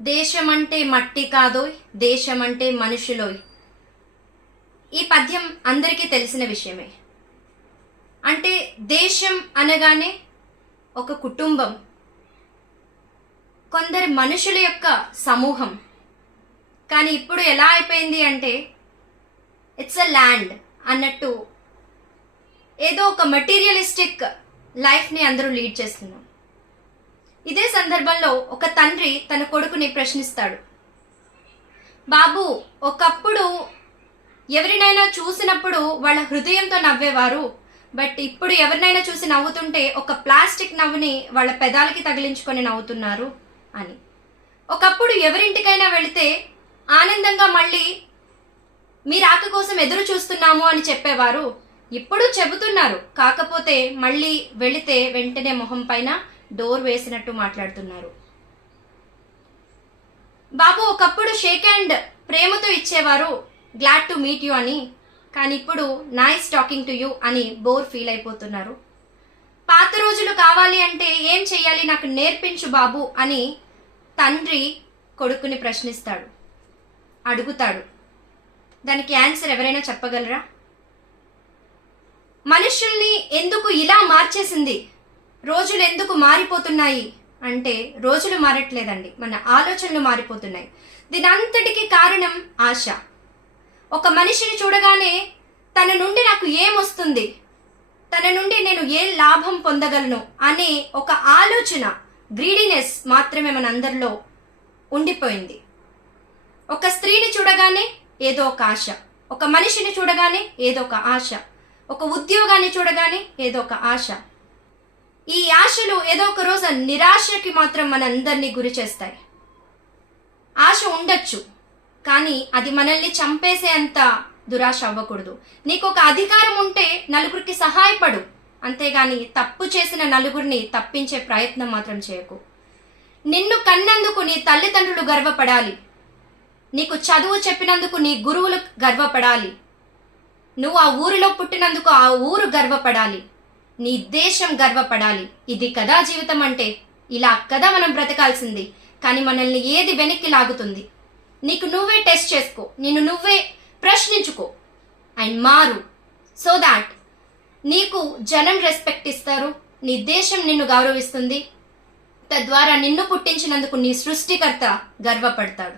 దేశమంటే మట్టి కాదోయ్, దేశమంటే మనుషులోయ్. ఈ పద్యం అందరికీ తెలిసిన విషయమే. అంటే దేశం అనగానే ఒక కుటుంబం, కొందరు మనుషుల యొక్క సమూహం. కానీ ఇప్పుడు ఎలా అయిపోయింది అంటే ఇట్స్ అ ల్యాండ్ అన్నట్టు ఏదో ఒక మెటీరియలిస్టిక్ లైఫ్ని అందరూ లీడ్ చేస్తున్నాం. ఇదే సందర్భంలో ఒక తండ్రి తన కొడుకుని ప్రశ్నిస్తాడు, బాబు, ఒకప్పుడు ఎవరినైనా చూసినప్పుడు వాళ్ళ హృదయంతో నవ్వేవారు, బట్ ఇప్పుడు ఎవరినైనా చూసి నవ్వుతుంటే ఒక ప్లాస్టిక్ నవ్వుని వాళ్ళ పెదాలకి తగిలించుకొని నవ్వుతున్నారు అని. ఒకప్పుడు ఎవరింటికైనా వెళితే ఆనందంగా మళ్ళీ మీ రాక కోసం ఎదురు చూస్తున్నాము అని చెప్పేవారు, ఇప్పుడు చెబుతున్నారు, కాకపోతే మళ్ళీ వెళితే వెంటనే మొహం పైన డోర్ వేసినట్టు మాట్లాడుతున్నారు. బాబు, ఒకప్పుడు షేక్ హ్యాండ్ ప్రేమతో ఇచ్చేవారు, గ్లాడ్ టు మీట్ యూ అని, కానీ ఇప్పుడు నైస్ టాకింగ్ టు యూ అని బోర్ ఫీల్ అయిపోతున్నారు. పాత రోజులు కావాలి అంటే ఏం చెయ్యాలి, నాకు నేర్పించు బాబు అని తండ్రి కొడుకుని ప్రశ్నిస్తాడు, అడుగుతాడు. దానికి ఆన్సర్ ఎవరైనా చెప్పగలరా? మనుషుల్ని ఎందుకు ఇలా మార్చేసింది, రోజులు ఎందుకు మారిపోతున్నాయి అంటే రోజులు మారట్లేదండి, మన ఆలోచనలు మారిపోతున్నాయి. దీని అంతటికి కారణం ఆశ. ఒక మనిషిని చూడగానే తన నుండి నాకు ఏమొస్తుంది, తన నుండి నేను ఏ లాభం పొందగలను అనే ఒక ఆలోచన, గ్రీడీనెస్ మాత్రమే మన అందరిలో ఉండిపోయింది. ఒక స్త్రీని చూడగానే ఏదో ఒక ఆశ, ఒక మనిషిని చూడగానే ఏదో ఒక ఆశ, ఒక ఉద్యోగాన్ని చూడగానే ఏదో ఒక ఆశ. ఈ ఆశలు ఏదో ఒక రోజు నిరాశకి మాత్రం మనందరినీ గురి చేస్తాయి. ఆశ ఉండొచ్చు, కానీ అది మనల్ని చంపేసే అంత దురాశ అవ్వకూడదు. నీకు ఒక అధికారం ఉంటే నలుగురికి సహాయపడు, అంతేగాని తప్పు చేసిన నలుగురిని తప్పించే ప్రయత్నం మాత్రం చేయకు. నిన్ను కన్నందుకు నీ తల్లిదండ్రులు గర్వపడాలి, నీకు చదువు చెప్పినందుకు నీ గురువులు గర్వపడాలి, నువ్వు ఆ ఊరిలో పుట్టినందుకు ఆ ఊరు గర్వపడాలి, నీ దేశం గర్వపడాలి. ఇది కదా జీవితం అంటే, ఇలా కదా మనం బ్రతకాల్సింది. కానీ మనల్ని ఏది వెనక్కి లాగుతుంది? నీకు నువ్వే టెస్ట్ చేసుకో, నిన్ను నువ్వే ప్రశ్నించుకో అండ్ మారు, సో దాట్ నీకు జనం రెస్పెక్ట్ ఇస్తారు, నీ దేశం నిన్ను గౌరవిస్తుంది, తద్వారా నిన్ను పుట్టించినందుకు నీ సృష్టికర్త గర్వపడతాడు.